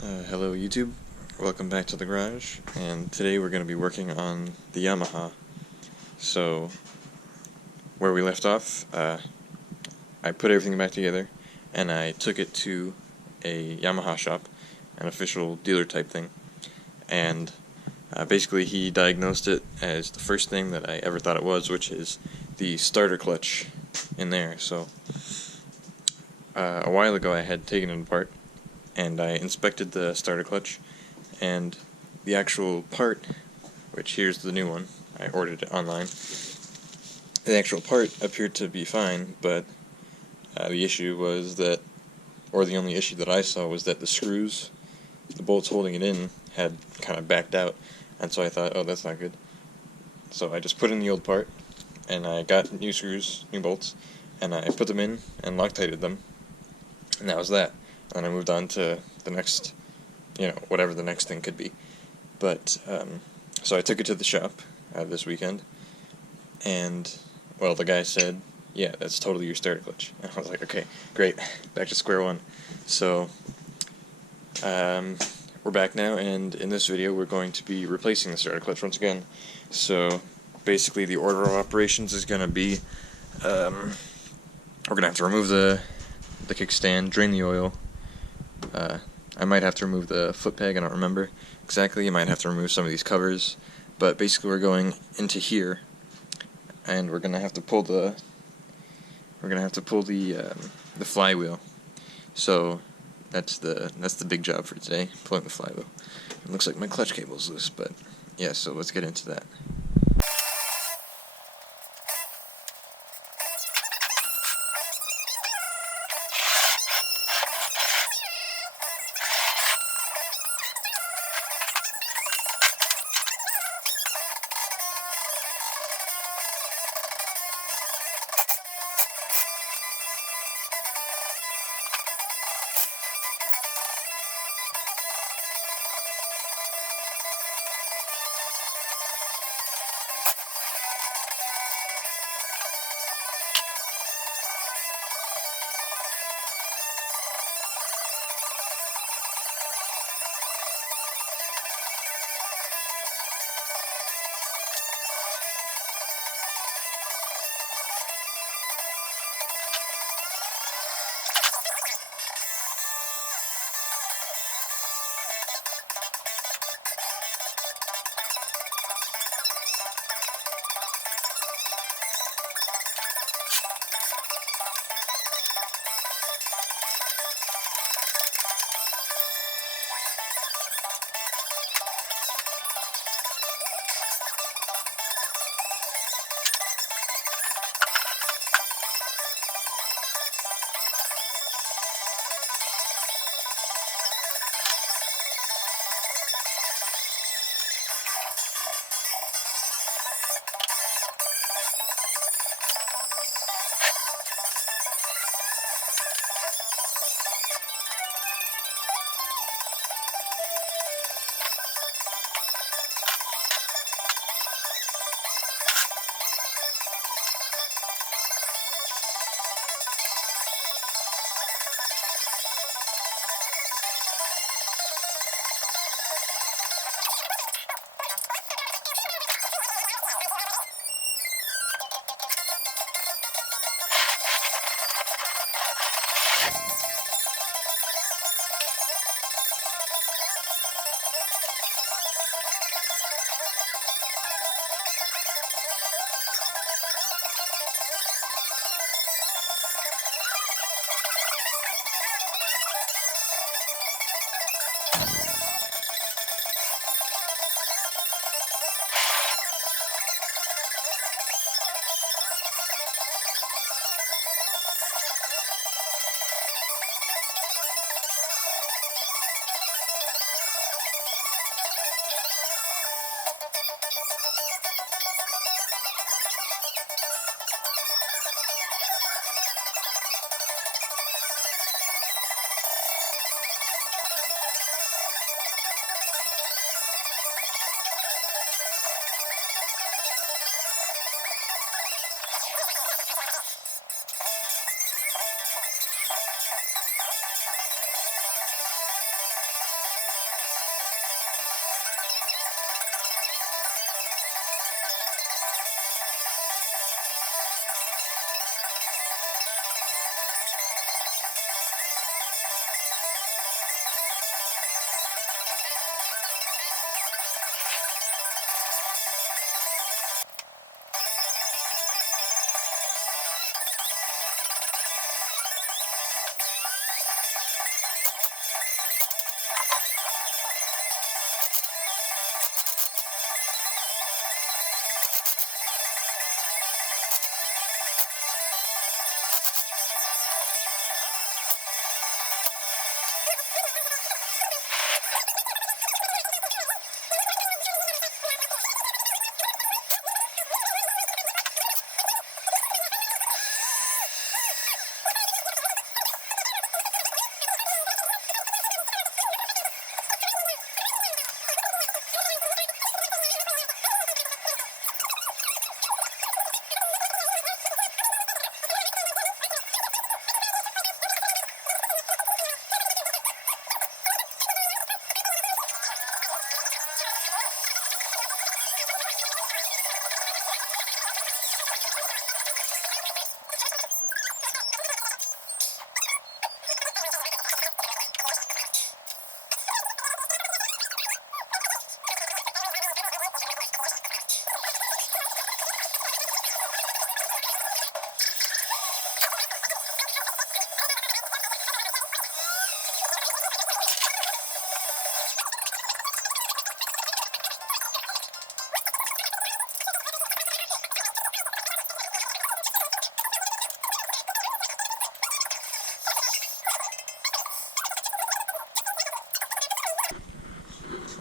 Hello YouTube, welcome back to the garage, and today we're going to be working on the Yamaha. So, where we left off, I put everything back together, and I took it to a Yamaha shop, an official dealer type thing, and basically he diagnosed it as the first thing that I ever thought it was, which is the starter clutch in there. So, a while ago I had taken it apart, and I inspected the starter clutch, and the actual part, which here's the new one, I ordered it online, the actual part appeared to be fine, but the issue was that, or the only issue that I saw was that the screws, the bolts holding it in, had kind of backed out, and so I thought, oh, that's not good. So I just put in the old part, and I got new screws, new bolts, and I put them in and Loctited them, and that was that. And I moved on to the next, whatever the next thing could be. But, so I took it to the shop this weekend, and, well, the guy said, yeah, that's totally your starter clutch. And I was like, okay, great, back to square one. So, we're back now, and in this video we're going to be replacing the starter clutch once again. So, basically the order of operations is going to be, we're going to have to remove the kickstand, drain the oil. I might have to remove the foot peg, I don't remember exactly. I might have to remove some of these covers, but basically we're going into here, and we're gonna have to pull the flywheel. So that's the big job for today, pulling the flywheel. It looks like my clutch cable's loose, but yeah. So let's get into that.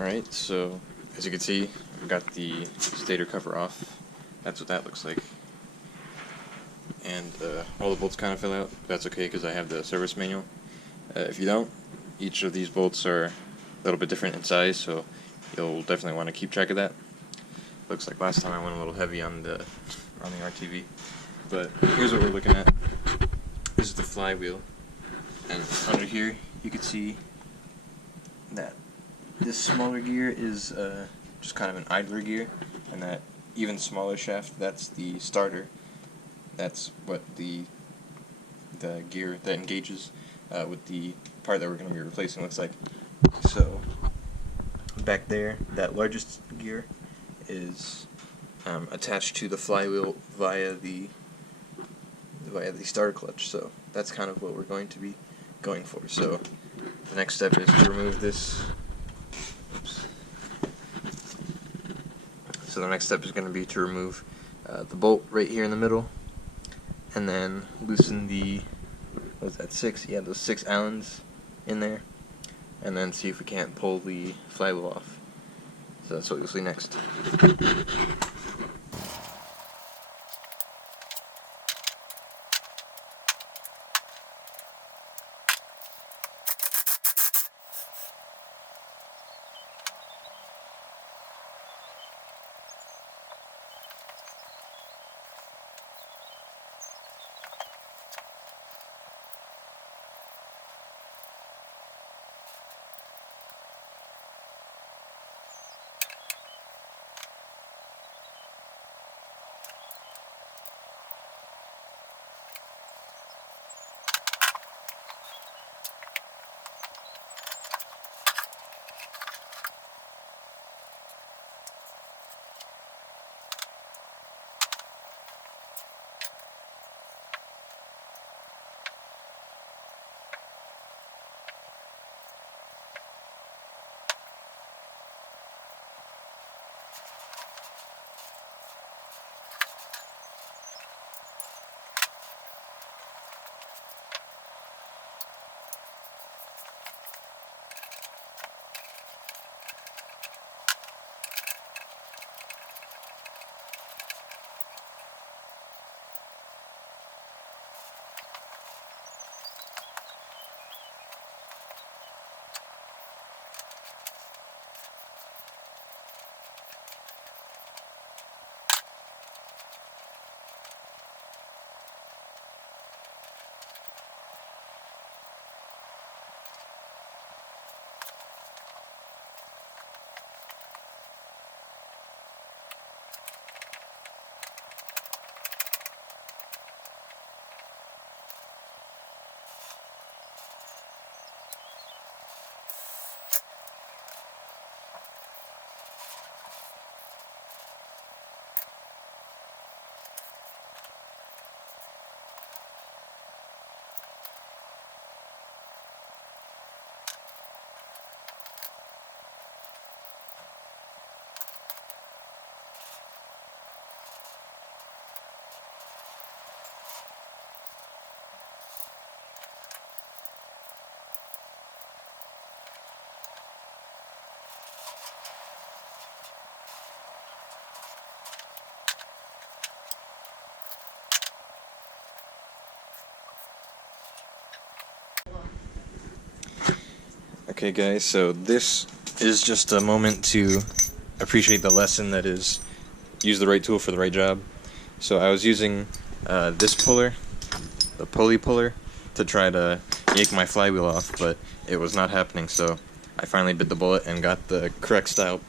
Alright, so as you can see, I've got the stator cover off. That's what that looks like. And all the bolts kind of fell out, but that's okay because I have the service manual. If you don't, each of these bolts are a little bit different in size, so you'll definitely want to keep track of that. Looks like last time I went a little heavy on the RTV. But here's what we're looking at. This is the flywheel, and under here you can see that this smaller gear is just kind of an idler gear, and that even smaller shaft, that's the starter. That's what the gear that engages with the part that we're going to be replacing looks like. So back there, that largest gear is attached to the flywheel via the starter clutch. So that's kind of what we're going to be going for. So the next step is to remove this. Oops. So the next step is going to be to remove the bolt right here in the middle, and then loosen the, what was that, 6? Yeah, those 6 Allens in there, and then see if we can't pull the flywheel off. So that's what you'll see next. Okay guys, so this is just a moment to appreciate the lesson that is use the right tool for the right job. So I was using this puller, the pulley puller, to try to yank my flywheel off, but it was not happening, so I finally bit the bullet and got the correct style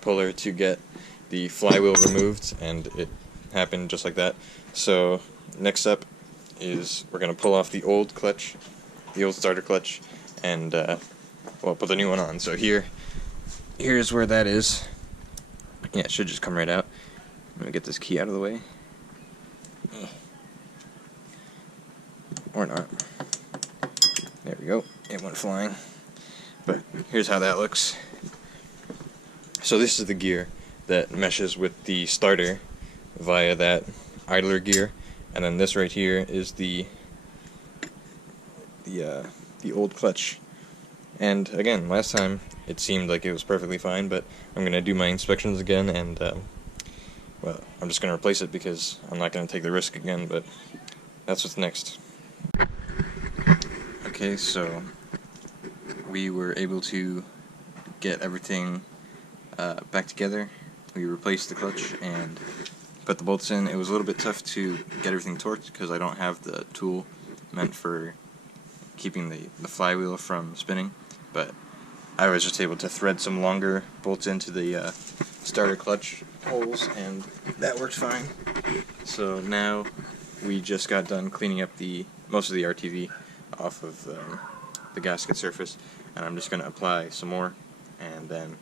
puller to get the flywheel removed, and it happened just like that. So next up is we're going to pull off the old clutch, the old starter clutch, and well, put the new one on. So here's where that is. Yeah, it should just come right out. I'm going to get this key out of the way. Or not. There we go. It went flying. But here's how that looks. So this is the gear that meshes with the starter via that idler gear, and then this right here is the old clutch. And again, last time it seemed like it was perfectly fine, but I'm going to do my inspections again, and well, I'm just going to replace it because I'm not going to take the risk again, but that's what's next. Okay, so we were able to get everything back together. We replaced the clutch and put the bolts in. It was a little bit tough to get everything torqued because I don't have the tool meant for keeping the flywheel from spinning, but I was just able to thread some longer bolts into the starter clutch holes, and that worked fine. So now we just got done cleaning up most of the RTV off of the gasket surface, and I'm just going to apply some more and then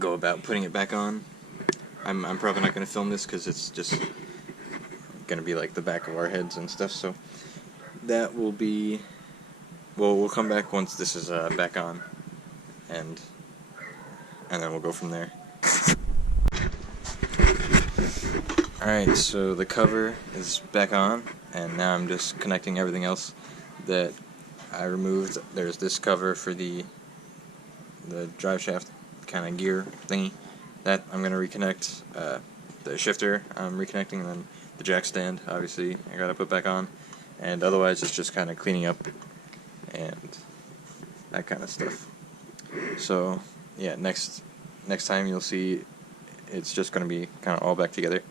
go about putting it back on. I'm probably not going to film this because it's just going to be like the back of our heads and stuff, so that will be, well, we'll come back once this is back on, and then we'll go from there. Alright, so the cover is back on, and now I'm just connecting everything else that I removed. There's this cover for the drive shaft kind of gear thingy that I'm going to reconnect. The shifter I'm reconnecting, and then the jack stand, obviously, I got to put back on. And otherwise it's just kind of cleaning up and that kind of stuff. So yeah, next time you'll see it's just going to be kind of all back together.